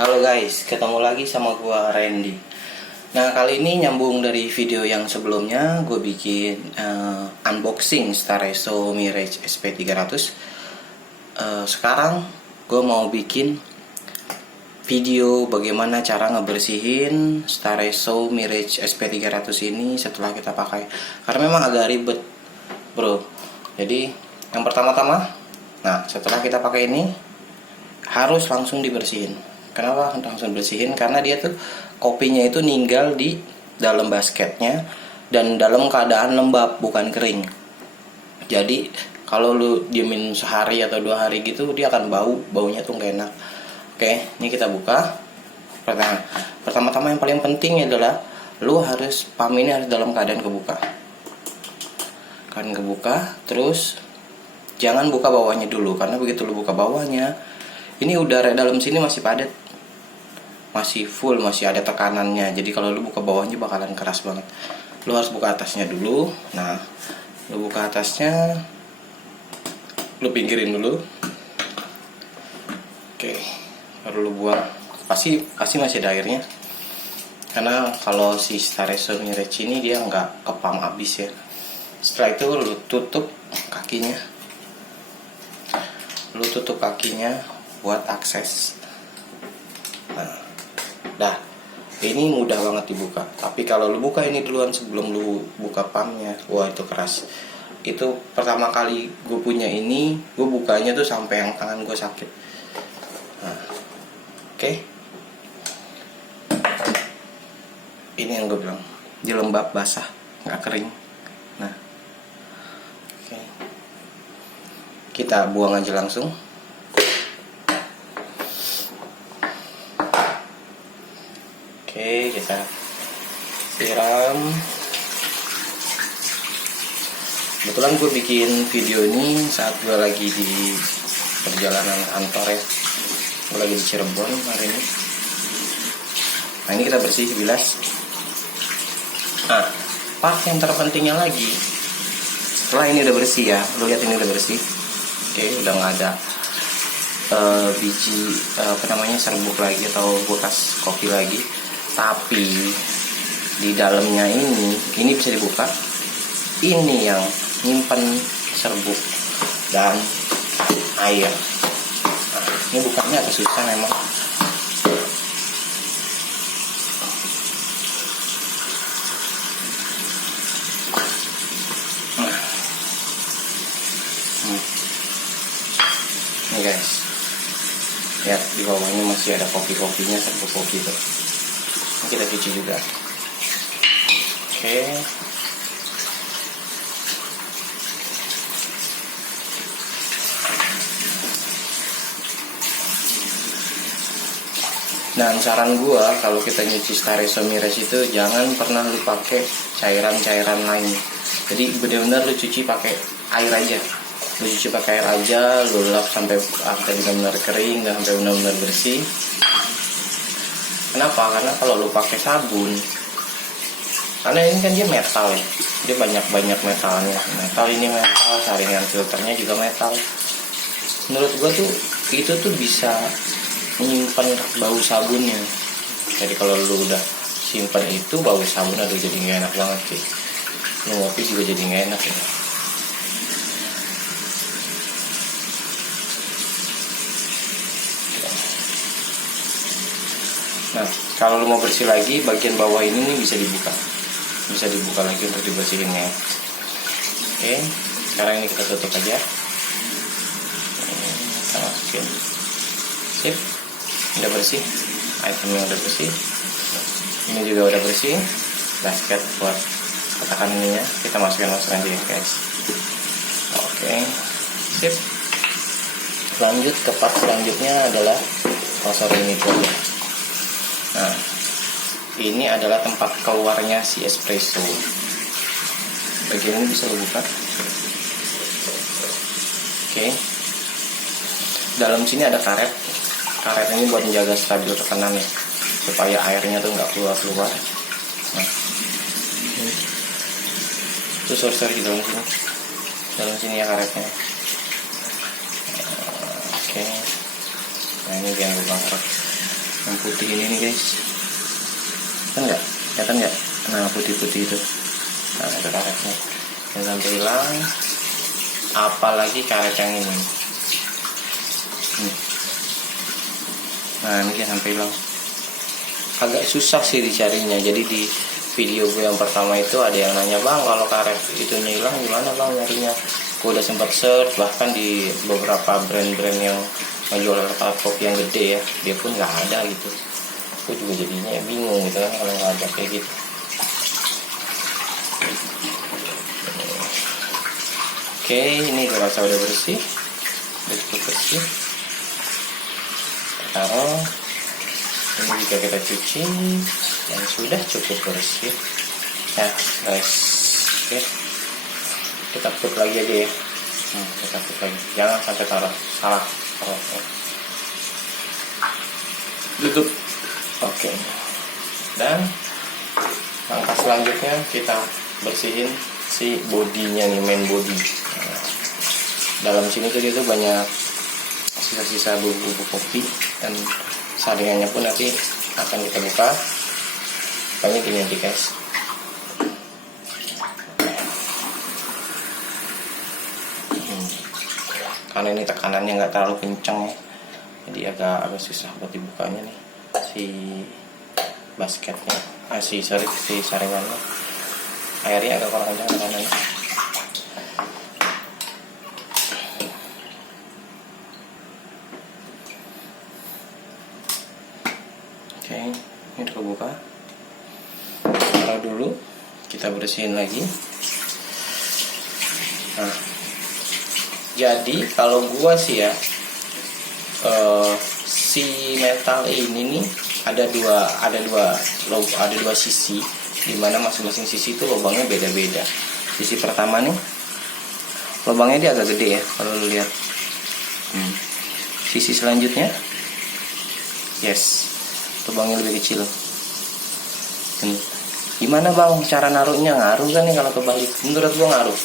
Halo guys, ketemu lagi sama gua Randy. Nah, kali ini nyambung dari video yang sebelumnya, gue bikin unboxing Stareso Mirage SP300. Sekarang gue mau bikin video bagaimana cara ngebersihin Stareso Mirage SP300 ini setelah kita pakai. Karena memang agak ribet, bro. Jadi, yang pertama-tama, nah setelah kita pakai ini harus langsung dibersihin. Kenapa langsung bersihin? Karena dia tuh kopinya itu ninggal di dalam basketnya dan dalam keadaan lembab, bukan kering. Jadi kalau lu diemin sehari atau 2 hari gitu, dia akan baunya tuh gak enak. Oke, ini kita buka. Pertama-tama yang paling penting adalah lu harus pam ini harus dalam keadaan kebuka. Kan kebuka, terus jangan buka bawahnya dulu, karena begitu lu buka bawahnya, ini udara dalam sini masih padat, masih full, masih ada tekanannya. Jadi kalau lu buka bawahnya bakalan keras banget. Lu harus buka atasnya dulu. Nah, lu buka atasnya, lu pinggirin dulu. Oke, baru lu buang. Pasti masih ada airnya. Karena kalau si Stareso Mirage ini dia nggak kepam abis ya. Setelah itu lu tutup kakinya. Lu tutup kakinya buat akses. Nah, dah, ini mudah banget dibuka. Tapi kalau lu buka ini duluan sebelum lu buka pamnya, wah itu keras. Itu pertama kali gue punya ini, gue bukanya tuh sampai yang tangan gue sakit. Nah, oke. Ini yang gue bilang, dia lembab, basah, nggak kering. Nah, oke. Kita buang aja langsung. Oke, kita siram. Kebetulan gue bikin video ini saat gue lagi di perjalanan kantor ya. Gue lagi di Cirebon hari ini. Nah, ini kita bersih bilas. Nah, part yang terpentingnya lagi, setelah ini udah bersih ya, lu lihat ini udah bersih. Oke, udah nggak ada biji serbuk lagi atau bekas kopi lagi. Tapi di dalamnya ini bisa dibuka. Ini yang nyimpen serbuk dan air. Nah, ini bukanya agak susah memang. Nih guys, lihat di bawahnya masih ada kopi-kopinya, serbuk kopi itu. Kita cuci juga. Oke. Dan saran gua kalau kita nyuci Stareso Mirage itu jangan pernah lu pakai cairan-cairan lain. Jadi benar-benar lu cuci pakai air aja. Lu cuci pakai air aja, lu lap sampai benar-benar kering dan sampai benar-benar bersih. Kenapa? Karena kalau lu pakai sabun, karena ini kan dia metal ya, dia banyak metalnya. Metal ini metal, saringan filternya juga metal. Menurut gua tuh itu tuh bisa menyimpan bau sabunnya. Jadi kalau lu udah simpan itu bau sabun, aduh jadi nggak enak banget sih. Lu ngopi juga jadi nggak enak ya. Nah, kalau lu mau bersih lagi, bagian bawah ini nih bisa dibuka lagi untuk dibersihinnya. Oke, sekarang ini kita tutup aja. Kita masukin. Sip, udah bersih. Itemnya udah bersih. Ini juga udah bersih. Basket buat kotakan ininya kita masukin aja ya guys. Oke, sip. Lanjut ke part selanjutnya adalah sensor ini dulu. Nah, ini adalah tempat keluarnya si espresso. Bagian ini bisa lo buka. Oke. Dalam sini ada karet. Karet ini buat menjaga stabil tekanan ya, supaya airnya tuh nggak keluar. Nah, itu source di dalam sini. Dalam sini ya karetnya. Oke. Nah, ini biar gue bangkrut. Yang putih ini nih guys, kan nggak? Kelihatan nggak? Nah, putih-putih itu. Nah, itu karetnya. Yang sampai hilang. Apalagi karet yang ini. Nah, ini yang sampai hilang. Agak susah sih dicarinya. Jadi di video gue yang pertama itu ada yang nanya, bang kalau karet itunya hilang gimana bang nyarinya. Gue udah sempat search bahkan di beberapa brand-brand yang menjual alat kopi yang gede ya, dia pun nggak ada gitu. Gue juga jadinya bingung gitu kan kalau nggak ada kayak gitu. Oke, ini gue rasa udah bersih, udah cukup bersih. Taruh. Ini juga kita cuci dan sudah cukup bersih ya guys. Oke, kita put lagi aja ya. Kita put lagi, jangan sampai taruh salah. Tutup. Oke. Dan langkah selanjutnya kita bersihin si bodinya nih, main body. Nah, dalam sini tuh dia tuh banyak sisa-sisa bubuk kopi dan saringannya pun nanti akan kita buka. Banyak gini nanti guys. Karena ini tekanannya nggak terlalu kencang ya, jadi agak susah buat dibukanya nih si basketnya, si saringannya. Airnya agak kurang kencang tekanannya. Oke, ini udah kebuka. Taruh dulu, kita bersihin lagi. Nah, jadi kalau gua sih ya, si metal ini nih ada dua sisi, dimana masing-masing sisi itu lubangnya beda-beda. Sisi pertama nih lubangnya dia agak gede ya kalau lu lihat. Sisi selanjutnya, yes, lubangnya lebih kecil. Gimana bang cara naruhnya? Ngaruh kan nih kalau kebalik? Menurut gua ngaruh.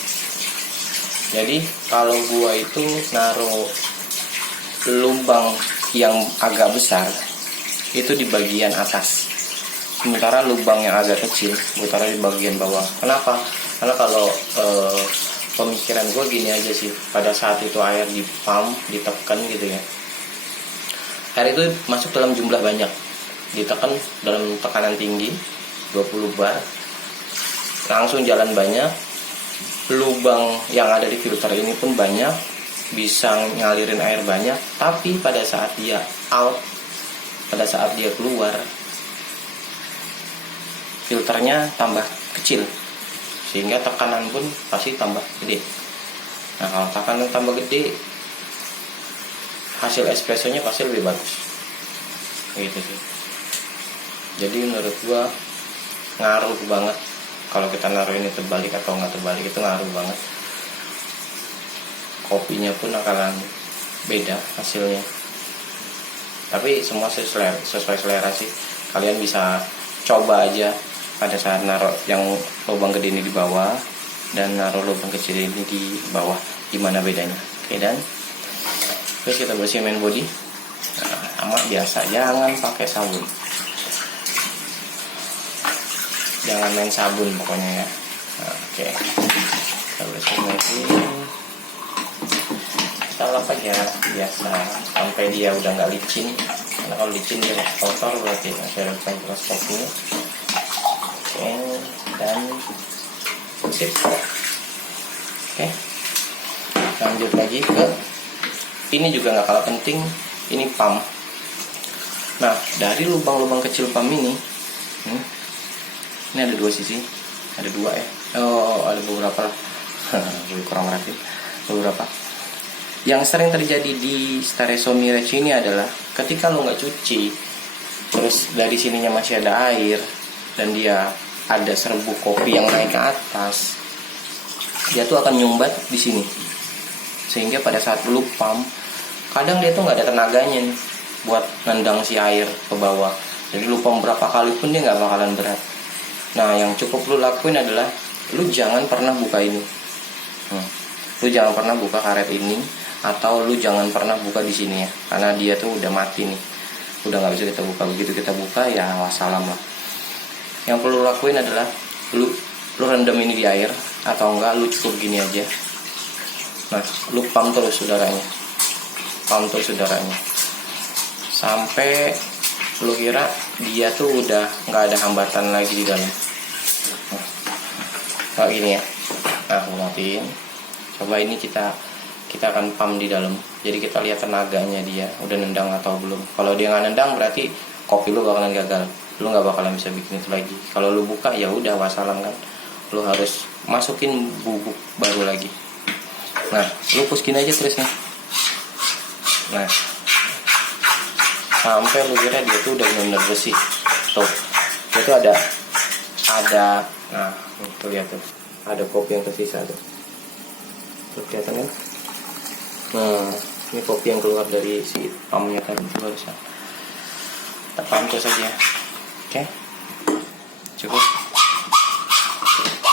Jadi kalau gua itu naruh lubang yang agak besar itu di bagian atas, sementara lubang yang agak kecil gua taruh di bagian bawah. Kenapa? Karena kalau pemikiran gua gini aja sih, pada saat itu air di pump, ditekan gitu ya, air itu masuk dalam jumlah banyak, ditekan dalam tekanan tinggi 20 bar, langsung jalan banyak. Lubang yang ada di filter ini pun banyak, bisa ngalirin air banyak, tapi pada saat dia out, pada saat dia keluar, filternya tambah kecil, sehingga tekanan pun pasti tambah gede. Nah, kalau tekanan tambah gede, hasil espressonya pasti lebih bagus gitu sih. Jadi menurut gua ngaruh banget kalau kita naruh ini terbalik atau nggak terbalik, itu ngaruh banget. Kopinya pun akan beda hasilnya. Tapi semua sesuai selera sih. Kalian bisa coba aja pada saat naruh yang lubang gede ini di bawah dan naruh lubang kecil ini di bawah, gimana bedanya. Oke, dan terus kita bersihin main body. Nah, amat biasa, jangan pakai sabun. Jangan main sabun pokoknya ya. Nah, oke. Kita bersihin lagi. Kita lap aja biasa sampai dia udah nggak licin. Karena kalau licin dia kotor berarti masih ada mikroskopnya. Oke, dan sip. Oke. Lanjut lagi ke ini juga nggak kalah penting, ini pump. Nah, dari lubang-lubang kecil pump ini ada dua sisi, ada dua ya. Oh, ada beberapa. Kurang merhatiin. Beberapa. Yang sering terjadi di Stareso Mirage ini adalah ketika lo nggak cuci, terus dari sininya masih ada air dan dia ada serbuk kopi yang naik ke atas, dia tuh akan nyumbat di sini. Sehingga pada saat lo pump, kadang dia tuh nggak ada tenaganya nih buat nendang si air ke bawah. Jadi lo pump berapa kali pun dia nggak bakalan berat. Nah, yang cukup lu lakuin adalah lu jangan pernah buka ini. Lu jangan pernah buka karet ini, atau lu jangan pernah buka di sini ya, karena dia tuh udah mati nih. udah nggak bisa kita buka. Begitu kita buka ya wassalam lah. Yang perlu lakuin adalah lu rendam ini di air, atau enggak lu cukup gini aja. Nah, lu pump terus udaranya, sampai lu kira dia tuh udah nggak ada hambatan lagi di dalam. Nah, kayak gini ya. Nah, aku matiin. Coba ini kita akan pump di dalam. Jadi kita lihat tenaganya dia udah nendang atau belum. Kalau dia nggak nendang berarti kopi lu bakalan gagal. Lu nggak bakalan bisa bikin itu lagi. Kalau lu buka ya udah wassalam kan. Lu harus masukin bubuk baru lagi. Nah, lu push gini aja terus nih. Nah, sampai lu kira dia tuh udah benar-benar bersih. Tuh, itu ada. Nah, tuh lihat tuh, ada kopi yang tersisa tuh. Tuh kelihatan kan? Nah, ini kopi yang keluar dari si pumpnya tadi itu harusnya. Kita pump terus saja. Oke, cukup.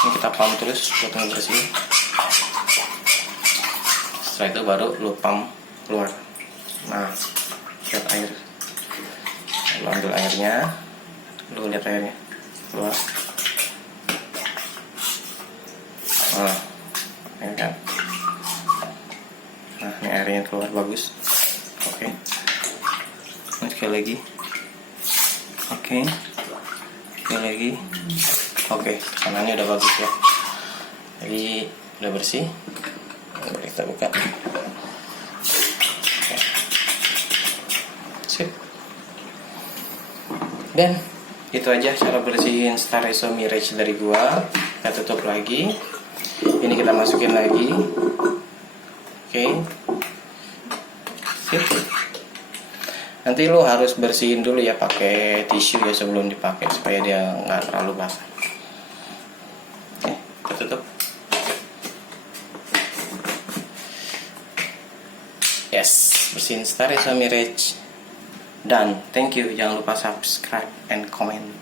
Ini kita pump terus buat ngebersihin. Setelah itu baru lu pump keluar. Nah, lihat air. Lu ambil airnya, lu lihat airnya keluar. Nah, ini kan. Nah, ini airnya keluar bagus. Oke. Ini sekali lagi. Oke. Sekali lagi. Oke, kanannya udah bagus ya. Jadi udah bersih. Mari kita buka. Sip. Dan itu aja cara bersihin Staresso Mirage dari gua. Kita tutup lagi. Ini kita masukin lagi. Oke. Sip. Nanti lo harus bersihin dulu ya pakai tisu ya sebelum dipakai supaya dia nggak terlalu basah. Oke, kita tutup. Yes, bersihin Staresso Mirage. Dan thank you, jangan lupa subscribe and comment.